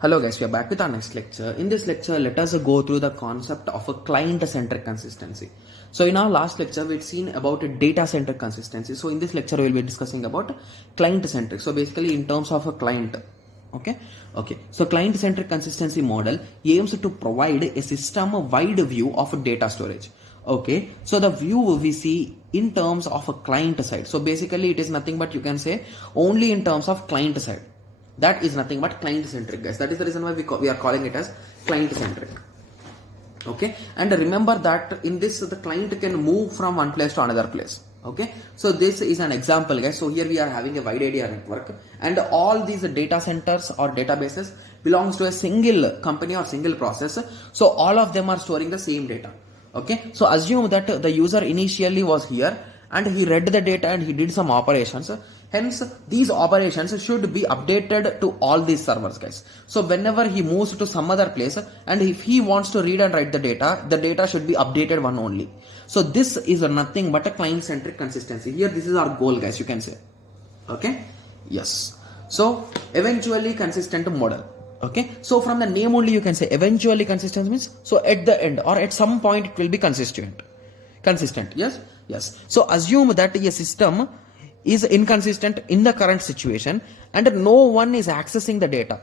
Hello guys, we are back with our next lecture. In this lecture, let us go through the concept of a client-centric consistency. So in our last lecture, we'd seen about a data-centric consistency. So in this lecture, we'll be discussing about client-centric. So basically in terms of a client. Okay. So client-centric consistency model aims to provide a system-wide view of data storage. Okay, so the view we see in terms of a client side. So basically it is nothing but you can say only in terms of client side. That is nothing but client centric, guys. That is the reason why we are calling it as client centric. Okay, and remember that in this the client can move from one place to another place. Okay, so this is an example, guys. So here we are having a wide area network, and all these data centers or databases belongs to a single company or single process. So all of them are storing the same data. Okay, so assume that the user initially was here and he read the data and he did some operations. Hence, these operations should be updated to all these servers, guys. So whenever he moves to some other place and if he wants to read and write the data should be updated one only. So this is nothing but a client-centric consistency. Here, this is our goal, guys, you can say. Okay? Yes. So eventually consistent model. Okay, so from the name only you can say eventually consistent means so at the end or at some point it will be consistent. Yes. So assume that a system is inconsistent in the current situation and no one is accessing the data.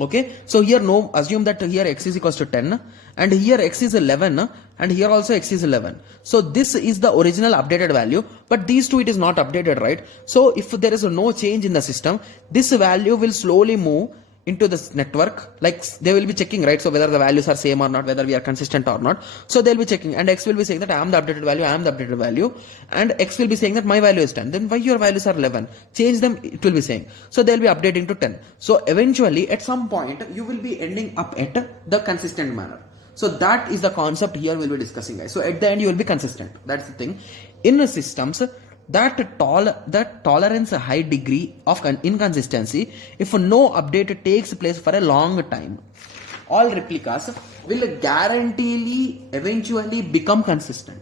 Okay, so here assume that here x is equals to 10 and here x is 11 and here also x is 11. So this is the original updated value, but these two it is not updated, right? So if there is no change in the system, this value will slowly move into this network, like they will be checking, right? So whether the values are same or not, whether we are consistent or not. So they'll be checking and x will be saying that I am the updated value, and x will be saying that my value is 10. Then why your values are 11? Change them, it will be saying. So they'll be updating to 10. So eventually at some point you will be ending up at the consistent manner. So that is the concept here we'll be discussing, guys. So at the end you will be consistent. That's the thing. In systems, that tolerance a high degree of inconsistency if no update takes place for a long time. All replicas will guaranteely eventually become consistent.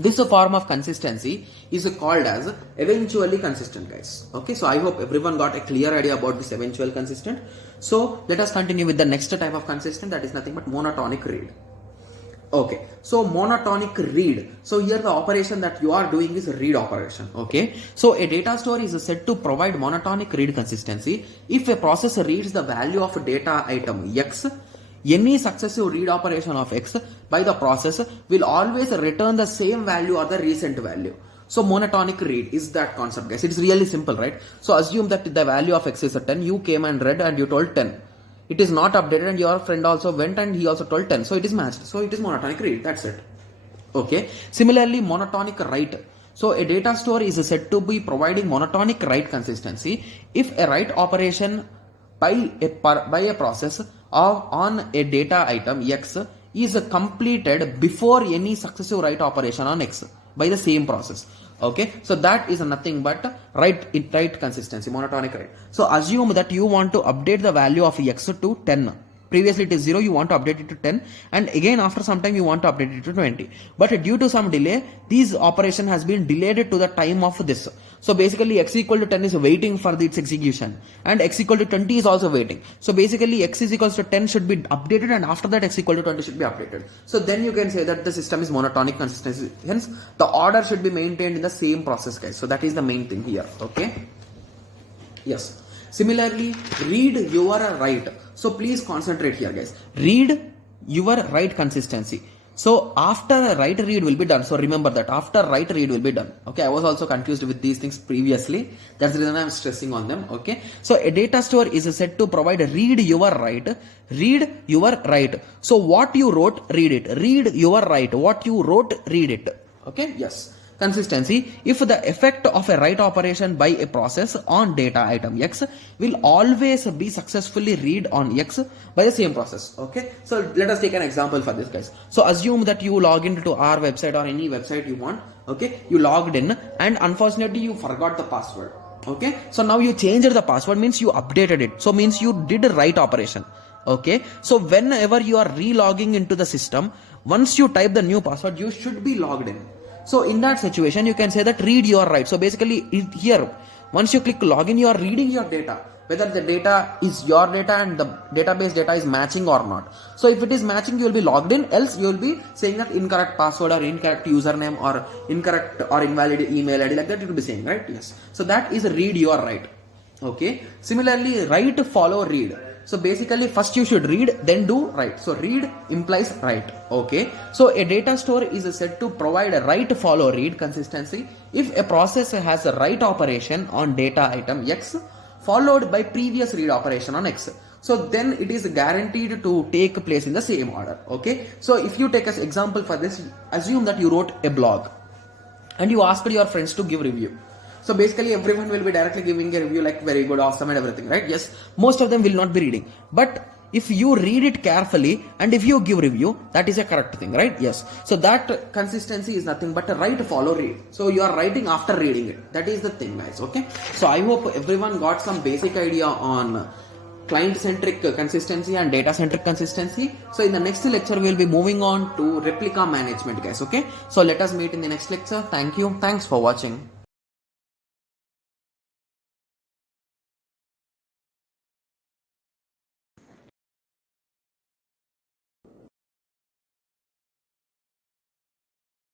This form of consistency is called as eventually consistent, guys. Okay, so I hope everyone got a clear idea about this eventual consistent. So let us continue with the next type of consistent, that is nothing but monotonic read. Okay, so monotonic read. So here the operation that you are doing is a read operation. Okay, so a data store is said to provide monotonic read consistency if a process reads the value of data item x. Any successive read operation of x by the process will always return the same value or the recent value. So monotonic read is that concept, guys. It's really simple, right? So assume that the value of x is a 10. You came and read and you told 10. It is not updated and your friend also went and he also told 10. So it is matched. So it is monotonic read. That's it. Okay. Similarly, monotonic write. So a data store is said to be providing monotonic write consistency if a write operation by a process on a data item x is completed before any successive write operation on x by the same process. Okay, so that is nothing but write consistency, monotonic write. So assume that you want to update the value of x to 10. Previously it is 0, you want to update it to 10, and again after some time you want to update it to 20. But due to some delay, this operation has been delayed to the time of this. So basically x equal to 10 is waiting for its execution, and x equal to 20 is also waiting. So basically x is equals to 10 should be updated, and after that x equal to 20 should be updated. So then you can say that the system is monotonic consistency. Hence the order should be maintained in the same process, guys. So that is the main thing here. Okay. Yes. Similarly, read your write. So please concentrate here, guys. Read your write consistency. So after write read will be done. So remember that after write read will be done. Okay, I was also confused with these things previously. That's the reason I'm stressing on them. Okay. So a data store is said to provide read your write. Read your write. So what you wrote, read it. Read your write. What you wrote, read it. Okay. Yes. Consistency if the effect of a write operation by a process on data item x will always be successfully read on x by the same process. Okay, so let us take an example for this, guys. So assume that you log into our website or any website you want. Okay, you logged in and unfortunately you forgot the password. Okay, so now you changed the password, means you updated it, so means you did a write operation. Okay, so whenever you are re-logging into the system, once you type the new password, you should be logged in. So in that situation, you can say that read your write. So basically here, once you click login, you are reading your data. whether the data is your data and the database data is matching or not. So if it is matching, you will be logged in, else you will be saying that incorrect password or incorrect username or incorrect or invalid email ID, like that you will be saying, right? Yes. So that is read your write. Okay. Similarly, write, follow, read. So basically first you should read, then do write. So read implies write. Okay. So a data store is said to provide a write, follow, read consistency if a process has a write operation on data item X followed by previous read operation on X. So then it is guaranteed to take place in the same order. Okay. So if you take as example for this, assume that you wrote a blog and you asked your friends to give review. So basically everyone will be directly giving a review like very good, awesome and everything, right? Yes, most of them will not be reading. But if you read it carefully and if you give review, that is a correct thing, right? Yes. So that consistency is nothing but a write, follow, read. So you are writing after reading it. That is the thing, guys. Okay. So I hope everyone got some basic idea on client-centric consistency and data-centric consistency. So in the next lecture, we'll be moving on to replica management, guys. Okay. So let us meet in the next lecture. Thank you. Thanks for watching.